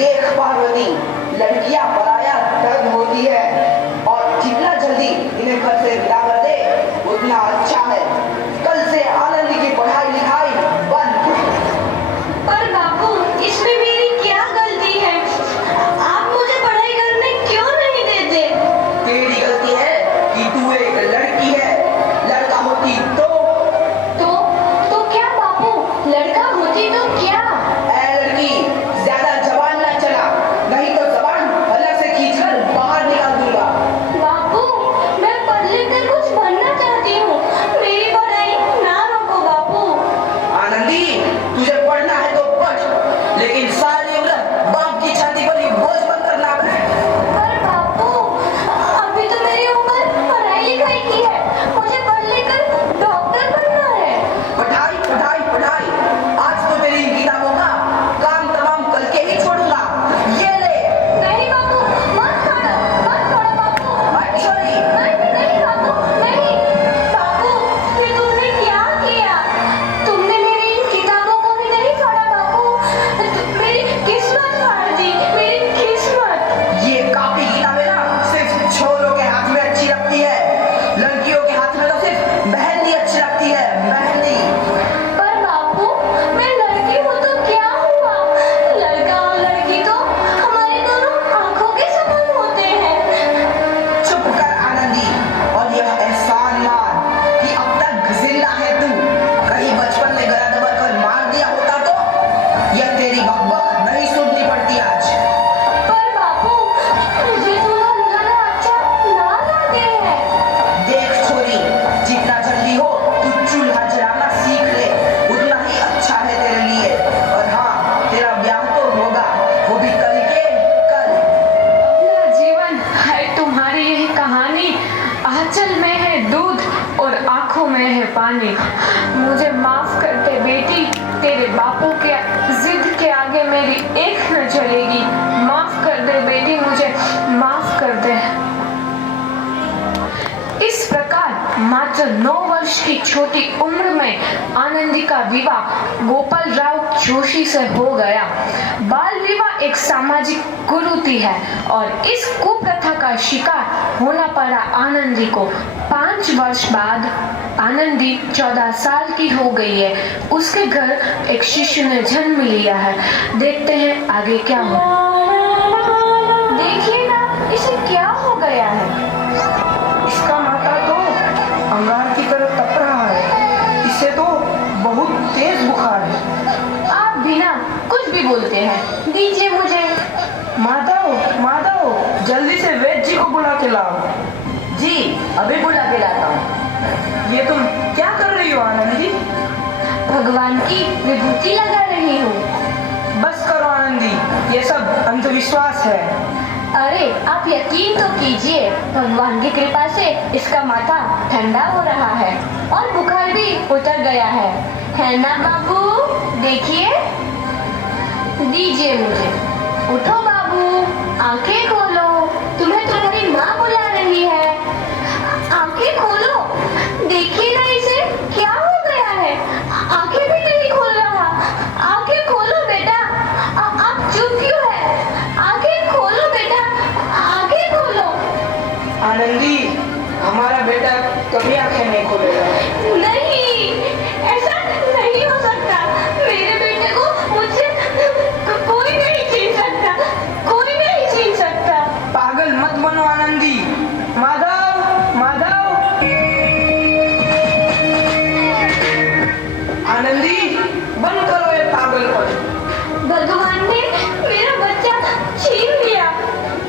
देख पार्वती, लड़कियां पराया धर्म होती है और जितना जल्दी इन्हें घर से विदा कर दे उतना अच्छा है। कल से आनंद की पढ़ाई लिखाई बंद। पर बापू, इसमें मेरी क्या गलती है? आप मुझे पढ़ाई करने क्यों नहीं देते? तेरी गलती है कि तू एक लड़की है। लड़का होती तो क्या बापू? लड़का होती तो क्या? लड़की, ज्यादा जबान ना चला, नहीं तो जबान अलग से खींचकर बाहर निकाल दूंगा। बापू, मैं पढ़ लिख कर कुछ बनना चाहती हूँ। मेरी पढ़ाई ना रोको बापू। आनंदी, तुझे पढ़ना है तो पढ़, लेकिन सारी उम्र बाप की छाती पर ही बोझ बनकर ना बैठ। पर बापू, अभी तो मेरी उम्र पढ़ाई लिखाई की है। मुझे पढ़ लिख कर डॉक्टर बनना है। पढ़ाई पढ़ाई पढ़ाई, आज तो तेरी किताबों का काम तमाम करके ही छोड़ूंगा। ये ले। नहीं बापू, मत छोड़ो बापू। छोड़ी। नहीं बापू, नहीं। बापू, ये तुमने क्या किया? तुमने मेरी इन किताबों को भी नहीं फाड़ा बापू। मेरी किस्मत फाड़ दी, मेरी किस्मत। ये कापी किताबें ना सिर्फ छोरों के हाथ में अच्छी लगती है, लड़कियों के हाथ में तो सिर्फ मेहंदी अच्छी लगती है, मेहंदी। पर बापू, मैं लड़की हूँ तो क्या हुआ? लड़का और लड़की तो हमारे दोनों आंखों के समान होते हैं। चुप कर आनंदी, और यह एहसान मान कि अब तक जिंदा है तू। कहीं बचपन में गला दबाकर मार दिया होता तो यह तेरी बकबक नहीं सुननी पड़ती आज। पर बापू, मुझे दुल्हन गाना अच्छा ना लगे है। देख छोरी, जितना जल्दी हो तू चूल्हा जलाना सीख ले, उतना ही अच्छा है तेरे लिए। और हाँ, तेरा ब्याह तो होगा, वो भी कल के कल। अपना जीवन है तुम्हारी यही कहानी। आंचल में है दूध और आंखों में है पानी। मुझे माफ कर दे बेटी, तेरे बापू के जिद के आगे मेरी एक न चलेगी। माफ कर दे बेटी, मुझे माफ कर दे। इस प्रकार मात्र 9 वर्ष की छोटी उम्र में आनंदी का विवाह गोपाल राव जोशी से हो गया। बाल विवाह एक सामाजिक कुरीति है और इस कुप्रथा का शिकार होना पड़ा आनंदी को। 5 वर्ष बाद आनंदी 14 साल की हो गई है। उसके घर एक शिशु ने जन्म लिया है। देखते हैं आगे क्या हो। देखिए ना, इसे क्या हो गया है? इसका माथा तो अंगार की तरह तप रहा है। इसे तो बहुत तेज बुखार है। आप बिना कुछ भी बोलते हैं, दीजिए मुझे। माधव, माधव, जल्दी से वैद्य जी को बुला के लाओ। जी, अभी बुला के लाता हूँ। ये तुम क्या कर रही हो आनंदी? भगवान की विभूति लगा रही हूँ। बस करो आनंदी, ये सब अंधविश्वास है। अरे आप यकीन तो कीजिए, भगवान की कृपा से इसका माथा ठंडा हो रहा है और बुखार भी उतर गया है ना बाबू? देखिए, दीजिए मुझे। उठो बाबू, आंखें खोलो, तुम्हें तुम्हारी माँ बुला रही है। आंखें खोलो, देखिए ना इसे क्या हो गया है। आंखें भी नहीं खोल रहा। आंखें खोलो बेटा। आप चुप क्यों है? आंखें खोलो बेटा, आंखें खोलो। आनंदी, हमारा बेटा कभी आंखें नहीं खोलेगा। नहीं, ऐसा नहीं हो सकता। मेरे बेटे को मुझसे कोई नहीं छीन सकता, कोई नहीं छीन सकता। पागल मत बनो आनंदी। माधव, माधव। आनंदी, बंद करो ये पागलपन। भगवान ने मेरा बच्चा छीन लिया।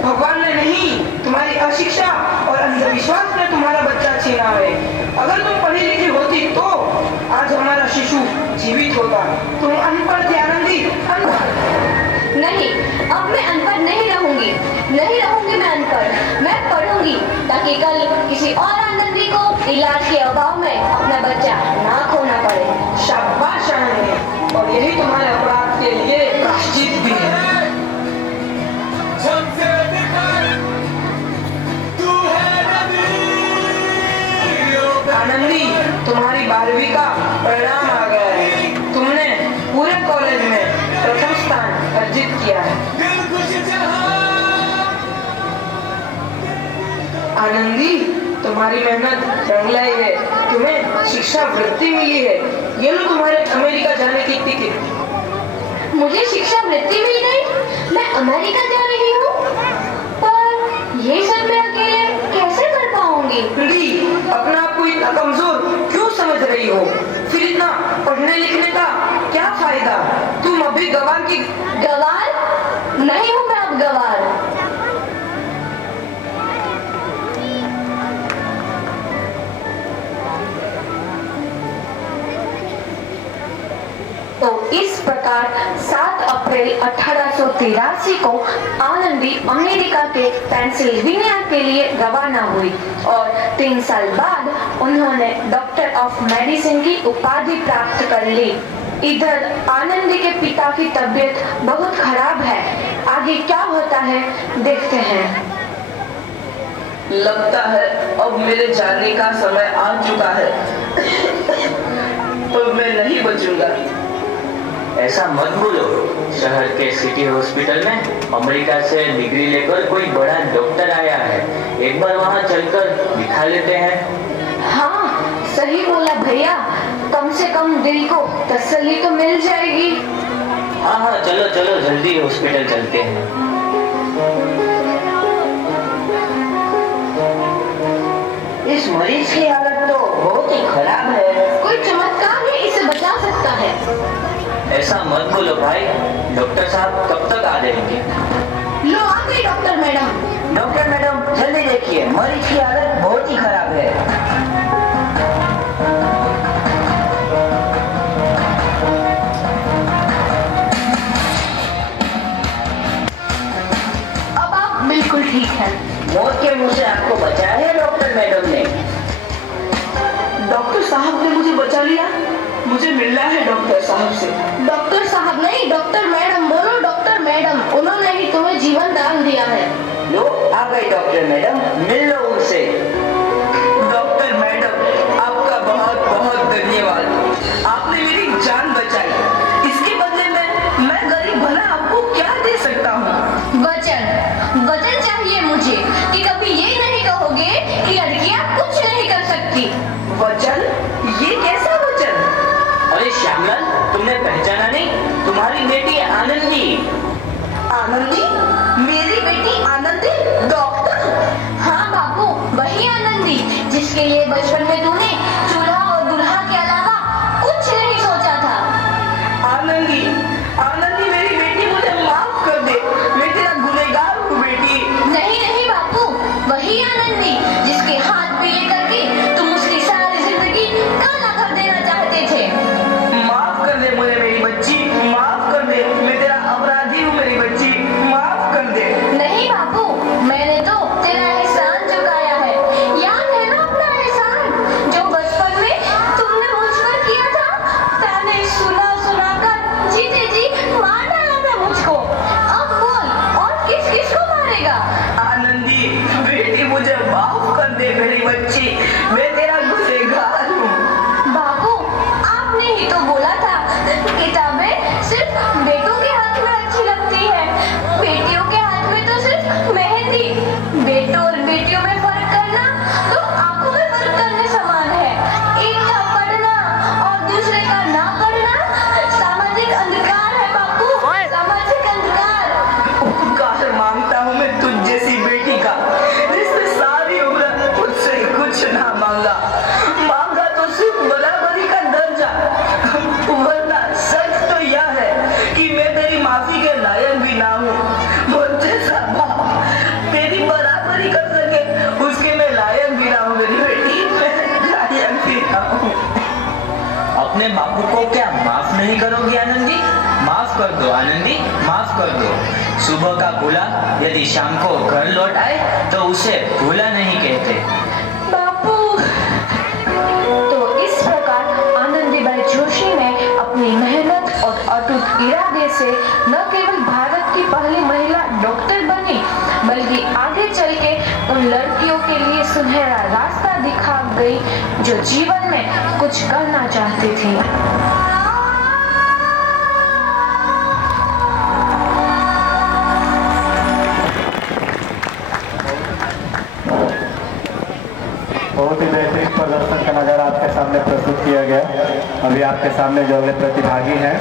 भगवान ने नहीं, तुम्हारी अशिक्षा और अंधविश्वास ने तुम्हारा बच्चा छीना है। अगर तुम पढ़ी लिखी होती तो आज हमारा शिशु जीवित होता। तुम अनपढ़ थी आनंदी, अनपढ़। नहीं, अब मैं अनपढ़ नहीं रहूंगी। नहीं रहूंगी मैं अनपढ़। मैं पढ़ूंगी ताकि कल किसी और आनंदी को इलाज के अभाव में अपना बच्चा ना खोना पड़े। शाबाश आनंदी, और यही तुम्हारे अपराध के लिए प्रायश्चित भी है। आनंदी, तुम्हारी 12वीं का परिणाम आ गया है। तुमने पूरे कॉलेज में प्रथम स्थान अर्जित किया है। आनंदी, तुम्हारी मेहनत रंग लाई है। तुम्हें शिक्षा वृत्ति मिली है। ये लो तुम्हारे अमेरिका जाने की टिकट। मुझे शिक्षा वृत्ति मिल गई, मैं अमेरिका जा रही हूँ। पर ये सब मैं अकेले कैसे कर पाऊंगी? ली, अपना आप को इतना कमजोर क्यों समझ रही हो? फिर इतना पढ़ने लिखने का क्या फायदा? तुम अभी गवार की गवार नहीं हूँ मैं अब गवार। तो इस प्रकार 7 अप्रैल 1883 को आनंदी अमेरिका के पेंसिल्वेनिया के लिए रवाना हुई और 3 साल बाद उन्होंने डॉक्टर ऑफ मेडिसिन की उपाधि प्राप्त कर ली। इधर आनंदी के पिता की तबीयत बहुत खराब है। आगे क्या होता है देखते हैं। लगता है अब मेरे जाने का समय आ चुका है। तो मैं नहीं बचूंगा। ऐसा मत बोलो। शहर के सिटी हॉस्पिटल में अमेरिका से डिग्री लेकर कोई बड़ा डॉक्टर आया है। एक बार वहाँ चलकर दिखा लेते हैं। हाँ, सही बोला भैया। कम से कम दिल को तसल्ली तो मिल जाएगी। हाँ हाँ, चलो चलो जल्दी हॉस्पिटल चलते हैं। इस मरीज की हालत तो बहुत ही खराब है। कोई चमत्कार ही इसे बचा सकता है। ऐसा मत बोलो भाई। डॉक्टर साहब कब तक आ जाएंगे? लो आ गई डॉक्टर मैडम। डॉक्टर मैडम जल्दी देखिए, मरीज की हालत बहुत ही खराब है। अब आप बिल्कुल ठीक हैं। मौत के मुंह से आपको बचाया है डॉक्टर मैडम ने। डॉक्टर साहब ने मुझे बचा लिया। मुझे मिलना है डॉक्टर साहब से। डॉक्टर साहब नहीं, डॉक्टर मैडम बोलो। डॉक्टर मैडम, उन्होंने ही तुम्हें जीवन दान दिया है। लो आ गए डॉक्टर मैडम, मिल लो उनसे। डॉक्टर मैडम, आपका बहुत बहुत धन्यवाद। आपने मेरी जान बचाई। इसके बदले में मैं गरीब भला आपको क्या दे सकता हूँ? वचन, वचन चाहिए मुझे कि कभी ये नहीं कहोगे कि लड़कियां कुछ नहीं कर सकती। वचन? ये कैसा वचन? अरे श्यामलाल, तुमने पहचाना नहीं? तुम्हारी बेटी आनंदी। आनंदी? मेरी बेटी आनंदी डॉक्टर? हाँ बाबू, वही आनंदी जिसके लिए बचपन में तूने चूल्हा और दुल्हा के अलावा कुछ नहीं सोचा था। आनंदी, आनंदी मेरी बेटी, मुझे माफ कर दे। मैं तेरा गुनहगार हूँ बेटी। नहीं नहीं बापू, वही आनंदी जिसके हाथ पीले करके तुम उसकी सारी जिंदगी काला कर देना चाहते थे। माफ कर दे मुझे मेरी बच्ची, माफ कर दे। मैं तेरा अपराधी हूँ मेरी बच्ची, माफ कर दे। नहीं बापू, मैंने तो तेरा एहसान चुकाया है। याद है ना अपना एहसान जो बचपन में तुमने मुझ पर किया था? ताने सुना सुना कर जीते जी मार डाला था मुझको। अब बोल, और किस किस को मारेगा? आनंदी बेटी, मुझे माफ कर दे मेरी बच्ची। मैं तेरा गुनहगार हूँ। बाबू, आपने ही तो बोला था किताबें सिर्फ बेटों के हाथ में अच्छी लगती है, बेटियों के हाथ में तो सिर्फ मेहंदी। बेटों और बेटियों में फर्क करना तो आंखों में फर्क करने समान है। एक का पढ़ना और दूसरे का ना पढ़ना सामाजिक अंधकार है बापू, सामाजिक अंधकार। उपकार मांगता हूँ मैं तुझ जैसी बेटी का, जिसने सारी उम्र मुझसे कुछ ना मांगा। मांगा तो सिर्फ बराबरी का दर्जा। वरना सच तो यह है कि मैं तेरी माफी के लायक भी ना हूँ। मुझ जैसा बाप तेरी बराबरी कर सके, उसके मैं लायक भी ना हूँ मेरी बेटी, मैं लायक भी ना हूँ। अपने बापू को क्या माफ नहीं करोगी आनंदी? माफ कर दो आनंदी, माफ कर दो। सुबह का भूला यदि शाम को घर लौट आए तो उसे भूला नहीं कहते। बापू। तो इस प्रकार आनंदीबाई जोशी ने अपनी मेहनत और अटूट इरादे से न केवल भारत की पहली महिला डॉक्टर बनी, बल्कि आगे चल के उन लड़कियों के लिए सुनहरा रास्ता दिखा गई जो जीवन में कुछ करना चाहती थी। सामने प्रस्तुत किया गया। अभी आपके सामने जो अगले प्रतिभागी हैं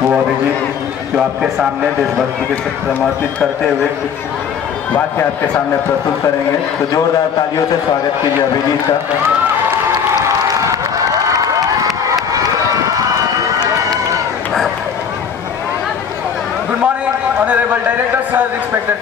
वो अभिजीत जो आपके सामने देशभक्ति के समर्पित करते हुए कुछ वाक्य आपके सामने प्रस्तुत करेंगे। तो जोरदार तालियों से स्वागत कीजिए अभिजीत का। Good morning, Honorable Director Sir, respected